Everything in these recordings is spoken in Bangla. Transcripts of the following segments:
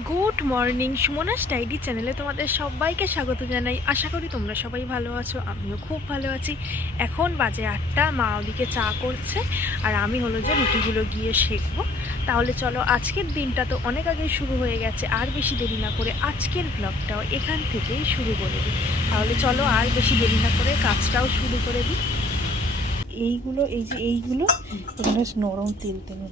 গুড মর্নিং সুমনাস স্টাইডি চ্যানেলে তোমাদের সবাইকে স্বাগত জানাই। আশা করি তোমরা সবাই ভালো আছো, আমিও খুব ভালো আছি। এখন বাজে আটটা, মা ওদিকে চা করছে আর আমি হলো যে রুটিগুলো গিয়ে শেখবো তাহলে চলো আজকের দিনটা তো অনেক আগেই শুরু হয়ে গেছে, আর বেশি দেরি না করে আজকের ব্লগটাও এখান থেকেই শুরু করে দিই। তাহলে চলো আর বেশি দেরি না করে কাজটাও শুরু করে দিই। এইগুলো, এই যে এইগুলো বেশ নরম তেল তেল।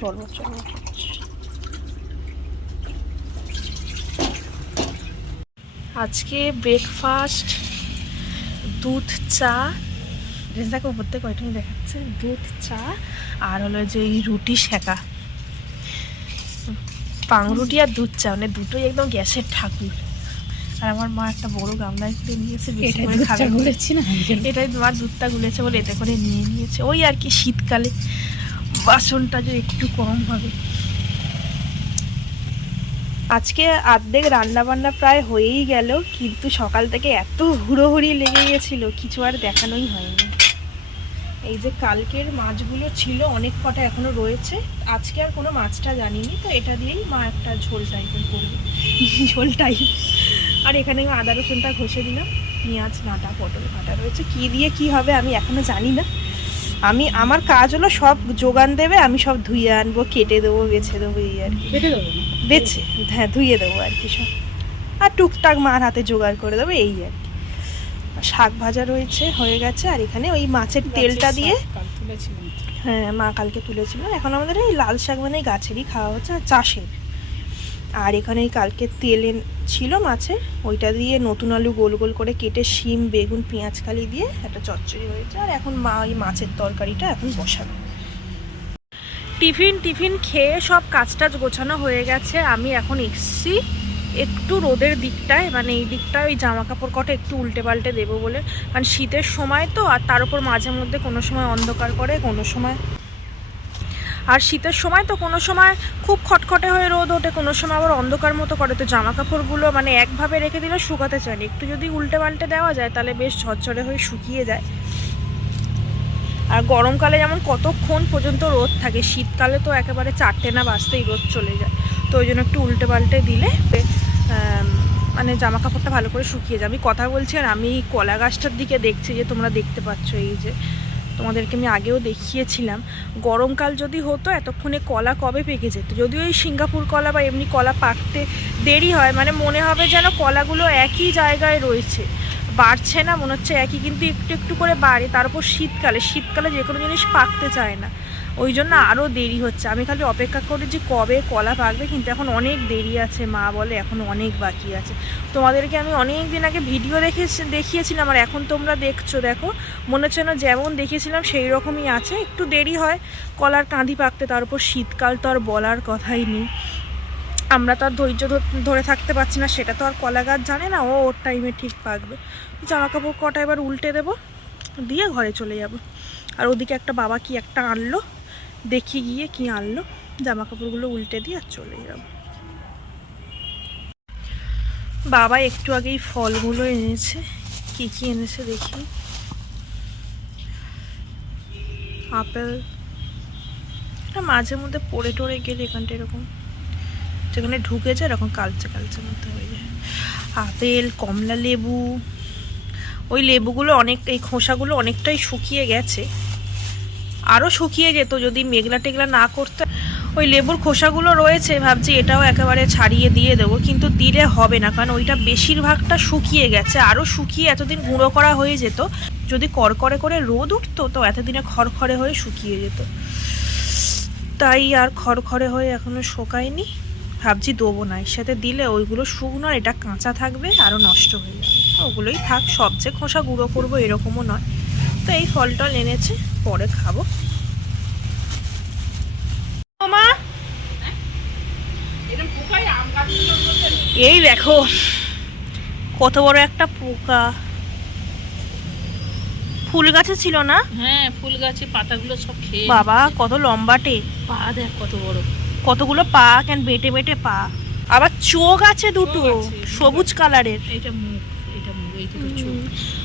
চলো চলো আজকে ব্রেকফাস্ট দুধ চা। রেজাকে উপরতে কয়টাই দেখাচ্ছে? দুধ চা আর হলো যে এই রুটি সেকা পাংরুটি আর দুধ চা মানে দুটোই একদম গ্যাসের ঠাকুর। আর আমার মা একটা বড় গামলায় করে নিয়েছে বেশি করে খাবে। বলেছি না এটাই তোমার দুধটা গুলেছে বলে এতে করে নিয়ে নিয়েছে। ওই আর কি শীতকালে। বাসনটা যে একটু কম হবে। আজকে অর্ধেক রান্না বান্না প্রায় হয়েই গেল, কিন্তু সকাল থেকে এত হুড়োহুড়ি লেগে গেছিল, কিছু আর দেখানোই হয়নি। এই যে কালকের মাছগুলো ছিল, অনেক কটা এখনও রয়েছে। আজকে আর কোনো মাছটা জানিনি, তো এটা দিয়েই মা একটা ঝোল টাইপের করবে। ঝোল টাইপ আর এখানে আদা রসুনটা ঘষে দিলাম, পেঁয়াজ ডাঁটা পটল কাটা রয়েছে। কি দিয়ে কি হবে আমি এখনও জানি না। আমি আমার কাজ হলো সব যোগান দেবে আমি সব ধুয়ে আনব কেটে দেবো বেছে দেবো এই আর কি। দেবো বেছে হ্যাঁ ধুয়ে দেবো আর কি সব। আর টুকটাক মার হাতে জোগাড় করে দেবো এই আর কি। শাক ভাজা রয়েছে হয়ে গেছে আর এখানে ওই মাছের তেলটা দিয়ে তুলেছিলাম। হ্যাঁ মা কালকে তুলেছিল। এখন আমাদের এই লাল শাক মানে গাছেরই খাওয়া হচ্ছে আর চাষের। আর এখানে কালকে তেল ছিল মাছের। ওইটা দিয়ে নতুন আলু গোল গোল করে কেটে শিম, বেগুন, পেঁয়াজ, কালি দিয়ে একটা চচ্চড়ি হয়েছে। আর এখন মা ওই মাছের তরকারিটা এখন বসাবে। টিফিন টিফিন খেয়ে সব কাজ টাজ গোছানো হয়ে গেছে। আমি এখন এসছি একটু রোদের দিকটায়। মানে এই দিকটায় ওই জামা কাপড় কটা একটু উল্টে পাল্টে দেবো বলে। কারণ শীতের সময় তো, আর তার উপর মাঝে মধ্যে কোনো সময় অন্ধকার করে, কোনো সময় আর শীতের সময় তো কোনো সময় খুব খটখটে হয়ে রোদ ওঠে, কোনো সময় আবার অন্ধকার মতো করে। তো জামা কাপড়গুলো মানে একভাবে রেখে দিলে শুকাতে চায় না। একটু যদি উল্টে পাল্টে দেওয়া যায় তাহলে বেশ ঝরঝরে হয়ে শুকিয়ে যায়। আর গরমকালে যেমন কতক্ষণ পর্যন্ত রোদ থাকে, শীতকালে তো একেবারে চারটে না বাজতেই রোদ চলে যায়। তো ওই জন্য একটু উল্টে পাল্টে দিলে মানে জামা কাপড়টা ভালো করে শুকিয়ে যায়। আমি কথা বলছি আর আমি কলা গাছটার দিকে দেখছি যে তোমরা দেখতে পাচ্ছ এই যে তোমাদেরকে আমি আগেও দেখিয়েছিলাম। গরমকাল যদি হতো, এতক্ষণে কলা কবে পেকে যেত? যদিও এই সিঙ্গাপুর কলা বা এমনি কলা পাকতে দেরি হয় মানে মনে হবে যেন কলাগুলো একই জায়গায় রয়েছে। বাড়ছে না, মনে হচ্ছে একই, কিন্তু একটু একটু করে বাড়ে। তার উপর শীতকালে শীতকালে যে কোনো জিনিস পাকতে চায় না। ওই জন্য আরও দেরি হচ্ছে। আমি খালি অপেক্ষা করি যে কবে কলা পাকবে, কিন্তু এখন অনেক দেরি আছে, মা বলে এখন অনেক বাকি আছে। তোমাদেরকে আমি অনেক দিন আগে ভিডিও দেখে দেখিয়েছিলাম, আর এখন তোমরা দেখছ, দেখো, মনে হচ্ছে না যেমন দেখেছিলাম সেই রকমই আছে। একটু দেরি হয় কলার কাঁধি পাকতে, তার উপর শীতকাল তো আর বলার কথাই নেই। আমরা তো আর ধৈর্য ধর- ধরে থাকতে পারছি না, সেটা তো আর কলা গাছ জানে না, ও ওর টাইমে ঠিক পাকবে। জামা কাপড় কটা এবার উল্টে দেবো, দিয়ে ঘরে চলে যাব। আর ওদিকে একটা বাবা কি একটা আনলো দেখি গিয়ে কি আনলো জামা কাপড়গুলো উল্টে দিয়ে আর চলে যাব বাবা একটু আগেই ফলগুলো এনেছে। কি কি এনেছে দেখি। আপেল। এটা মাঝে মধ্যে পড়ে টড়ে গেলে এখানটা এরকম যেখানে ঢুকে যায় এরকম কালচে কালচে মতো হয়ে যায়। আপেল, কমলা লেবু। ওই লেবুগুলো অনেক, এই খোসাগুলো অনেকটাই শুকিয়ে গেছে। আরও শুকিয়ে যেত যদি মেঘলা টেগলা না করতে। ওই লেবুর খোসাগুলো রয়েছে, ভাবছি এটাও একেবারে ছাড়িয়ে দিয়ে দেবো, কিন্তু দিলে হবে না, কারণ ওইটা বেশিরভাগটা শুকিয়ে গেছে। আরও শুকিয়ে এতদিন গুঁড়ো করা হয়ে যেত, যদি করকরে করে রোদ উঠতো, তো এতদিনে খড়খড়ে হয়ে শুকিয়ে যেত। তাই আর খড়খড়ে হয়ে এখনও শোকায়নি। ভাবছি দেবো না, এর সাথে দিলে ওইগুলো শুকনো এটা কাঁচা থাকবে আরও নষ্ট হয়ে যাবে। ওগুলোই থাক সবচেয়ে খোসা গুঁড়ো করব এরকমও নয়। তো এই ফল টল এনেছে পরে খাব। মা। এই দেখো কত বড় একটা পোকা। ফুল গাছে ছিল না? হ্যাঁ ফুল গাছে পাতাগুলো সব খেয়ে বাবা কত লম্বাটে। পা দেখ কত বড়। কতগুলো পা কেন বেটে বেটে পা। আবার চোখ আছে দুটো সবুজ কালারের এটা মুখ।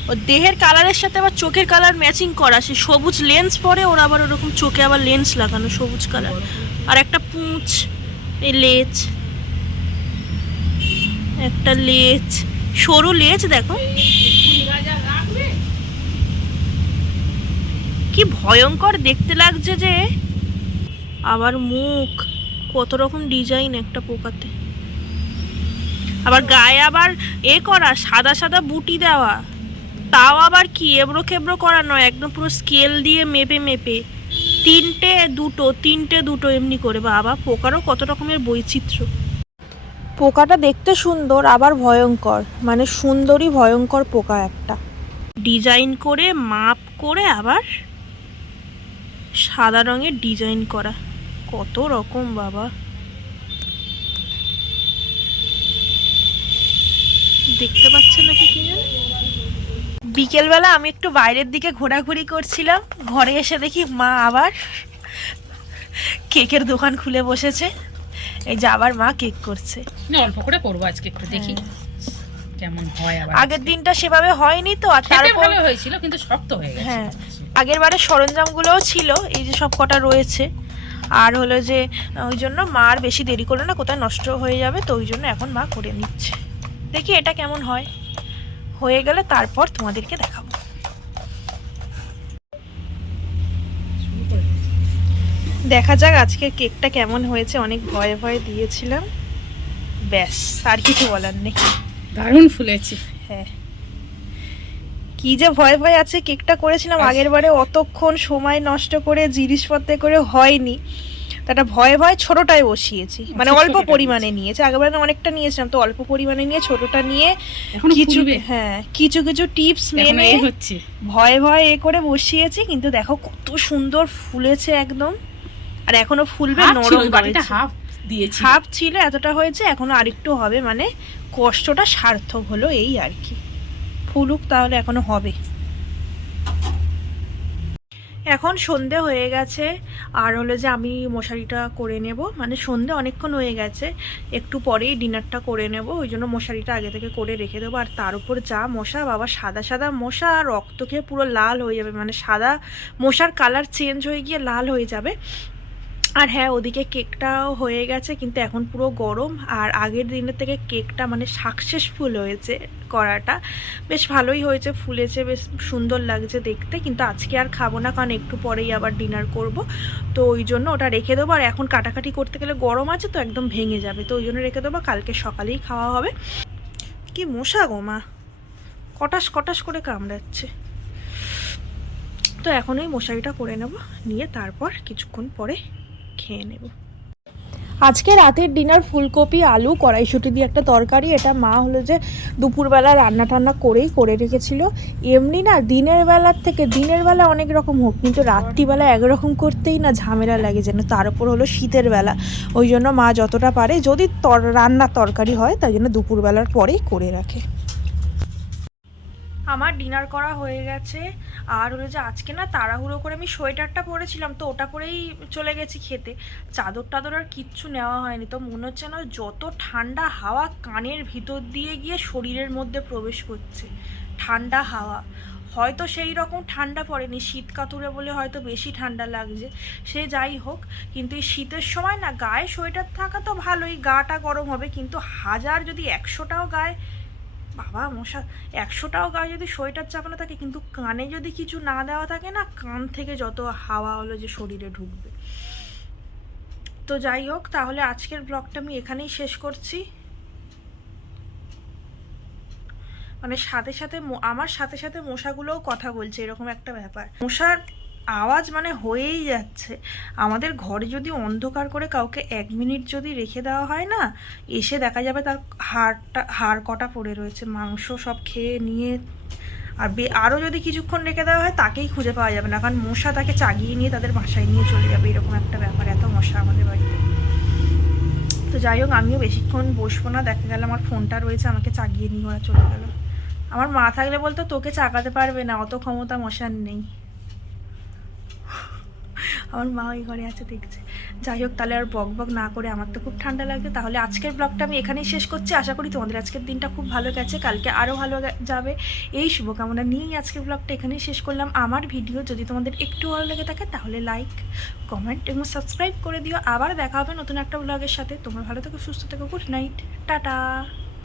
ওর দেহের কালারের সাথে আবার চোখের কালার ম্যাচিং করা, সে সবুজ লেন্স পরে ওর আবার ওরকম চোখে আবার লেন্স লাগানো, সবুজ কালার। আর একটা পুঁচ, এই লেজ, একটা লেজ, সরু লেজ দেখো। কি ভয়ঙ্কর দেখতে লাগছে যে, আবার মুখ, কত রকম ডিজাইন একটা পোকাতে। আবার গায়ে আবার এ করা, সাদা সাদা বুটি দেওয়া। তাও আবার কি এবড়ো খেবড়ো করা নয় একদম পুরো স্কেল দিয়ে মেপে মেপে। তিনটে দুটো তিনটে দুটো এমনি করে। বাবা পোকারও কত রকমের বৈচিত্র্য। পোকাটা দেখতে সুন্দর আবার ভয়ঙ্কর। মানে সুন্দরই ভয়ঙ্কর পোকা একটা। ডিজাইন করে মাপ করে আবার সাদা রঙের ডিজাইন করা। কত রকম বাবা। দেখতে পাচ্ছেন নাকি কি জানি বিকেলবেলা আমি একটু বাইরের দিকে ঘোরাঘুরি করছিলাম। ঘরে এসে দেখি মা আবার কেকের দোকান খুলে বসেছে। এই যে আবার মা কেক করছে। অল্প করে করব আজকে একটু দেখি কেমন হয় আবার আগের দিনটা সেভাবে হয়নি তো আর তারপর ভালো হয়েছিল কিন্তু শক্ত হয়ে গেছে। হ্যাঁ আগের বারে সরঞ্জামগুলোও ছিল এই যে সব কটা রয়েছে। আর হলো যে ওই জন্য মা আর বেশি দেরি করল না কোথায় নষ্ট হয়ে যাবে তো ওই জন্য এখন মা করে নিচ্ছে। দেখি এটা কেমন হয়। হয়ে গেলে তারপর তোমাদেরকে দেখাবো। দেখা যাক আজকে কেকটা কেমন হয়েছে অনেক ভয়ে ভয়ে দিয়েছিলাম। ব্যাস আর কিছু বলার নেই। দারুণ ফুলেছে। হ্যাঁ। কি যে ভয় ভয় আছে কেকটা করেছিলাম। আগের বারে অতক্ষণ সময় নষ্ট করে জিনিসপত্র করে হয়নি। তো একটা ভয়ে ভয়ে ছোটটাই বসিয়েছি। মানে আচ্ছা, অল্প পরিমাণে নিয়েছি। আগেরবার না অনেকটা নিয়েছিলাম তো অল্প পরিমাণে নিয়ে ছোটটা নিয়ে কিছু হ্যাঁ কিছু কিছু টিপস মেনে ভয়ে ভয়ে এ করে বসিয়েছি কিন্তু দেখো কত সুন্দর ফুলেছে একদম। আর এখনও ফুলবে নরম হাফ দিয়েছি। হাফ ছিল এতটা হয়েছে এখনও আরেকটু হবে মানে কষ্টটা সার্থক হলো এই আর কি। ফুলুক তাহলে এখনও হবে। এখন সন্ধে হয়ে গেছে, আর হলো যে আমি মশারিটা করে নেব। মানে সন্ধে অনেকক্ষণ হয়ে গেছে, একটু পরেই ডিনারটা করে নেব, ওই জন্য মশারিটা আগে থেকে করে রেখে দেবো। আর তার উপর যা মশা, বাবা, সাদা সাদা মশা, রক্ত খেয়ে পুরো লাল হয়ে যাবে। মানে সাদা মশার কালার চেঞ্জ হয়ে গিয়ে লাল হয়ে যাবে। আর হ্যাঁ ওদিকে কেকটাও হয়ে গেছে, কিন্তু এখন পুরো গরম। আর আগের দিনের থেকে কেকটা মানে সাকসেসফুল হয়েছে করাটা। বেশ ভালোই হয়েছে, ফুলেছে, বেশ সুন্দর লাগছে দেখতে, কিন্তু আজকে আর খাব না, কারণ একটু পরেই আবার ডিনার করব। তো ওই জন্য ওটা রেখে দেবো, আর এখন কাটাকাটি করতে গেলে গরম আছে তো একদম ভেঙে যাবে। তো ওই জন্য রেখে দেবো, কালকে সকালেই খাওয়া হবে। কি মশা গো মা! কটাস কটাস করে কামড়াচ্ছে। তো এখন ওই মশারিটা করে নেব, নিয়ে তারপর কিছুক্ষণ পরে খেয়ে নেব। আজকে রাতের ডিনার ফুলকপি, আলু, কড়াইশুটি দিয়ে একটা তরকারি। এটা মা হলো যে দুপুরবেলা রান্না টান্না করেই করে রেখেছিল। এমনি না দিনের বেলার থেকে, দিনের বেলা অনেক রকম হোক, কিন্তু রাত্রিবেলা একরকম করতেই না ঝামেলা লাগে যেন। তার উপর হলো শীতের বেলা। ওই জন্য মা যতটা পারে, যদি তর রান্না তরকারি হয়, তাই জন্য দুপুরবেলার পরেই করে রাখে। আমার ডিনার করা হয়ে গেছে। আর হলো যে আজকে না তাড়াহুড়ো করে আমি সোয়েটারটা পরেছিলাম, তো ওটা পরেই চলে গেছি খেতে। চাদর টাদর আর কিচ্ছু নেওয়া হয়নি, তো মনে হচ্ছে না যত ঠান্ডা হাওয়া কানের ভিতর দিয়ে গিয়ে শরীরের মধ্যে প্রবেশ করছে, ঠান্ডা হাওয়া। হয়তো সেই রকম ঠান্ডা পড়েনি, শীত কাতুরে বলে হয়তো বেশি ঠান্ডা লাগছে, সে যাই হোক, কিন্তু এই শীতের সময় না গায়ে সোয়েটার থাকা তো ভালোই, গাটা গরম হবে, কিন্তু হাজার যদি একশোটাও গায়ে বাবা মশা একশোটাও গায়ে যদি সোয়েটার চাপানো থাকে, কিন্তু কানে যদি কিছু না দেওয়া থাকে না, কান থেকে যত হাওয়া হলো যে শরীরে ঢুকবে। তো যাই হোক, তাহলে আজকের ব্লগটা আমি এখানেই শেষ করছি। মানে সাথে সাথে আমার সাথে সাথে মশাগুলোও কথা বলছে, এরকম একটা ব্যাপার। মশার আওয়াজ মানে হয়েই যাচ্ছে। আমাদের ঘরে যদি অন্ধকার করে কাউকে এক মিনিট যদি রেখে দেওয়া হয় না, এসে দেখা যাবে তার হাড়টা, হাড় কটা পড়ে রয়েছে, মাংস সব খেয়ে নিয়ে আর বে, আরও যদি কিছুক্ষণ রেখে দেওয়া হয় তাকেই খুঁজে পাওয়া যাবে না, কারণ মশা তাকে চাগিয়ে নিয়ে তাদের বাসায় নিয়ে চলে যাবে, এরকম একটা ব্যাপার, এত মশা আমাদের বাড়িতে। তো যাই হোক, আমিও বেশিক্ষণ বসবো না, দেখা গেল আমার ফোনটা রয়েছে, আমাকে চাগিয়ে নিয়ে ওরা চলে গেল। আমার মা থাকলে বলতো, তোকে চাকাতে পারবে না, অত ক্ষমতা মশার নেই। আমার মা ওই ঘরে আছে, দেখছে। যাই হোক, তাহলে আর বক বক না করে আমার তো খুব ঠান্ডা লাগছে। তাহলে আজকের ব্লগটা আমি এখানেই শেষ করছি। আশা করি তোমাদের আজকের দিনটা খুব ভালো গেছে। কালকে আরও ভালো যাবে। এই শুভকামনা নিয়েই আজকের ব্লগটা এখানেই শেষ করলাম। আমার ভিডিও যদি তোমাদের একটু ভালো লেগে থাকে, তাহলে লাইক কমেন্ট এবং সাবস্ক্রাইব করে দিও। আবার দেখা হবে নতুন একটা ব্লগের সাথে। তোমরা ভালো থেকো, সুস্থ থেকো গুড নাইট টাটা।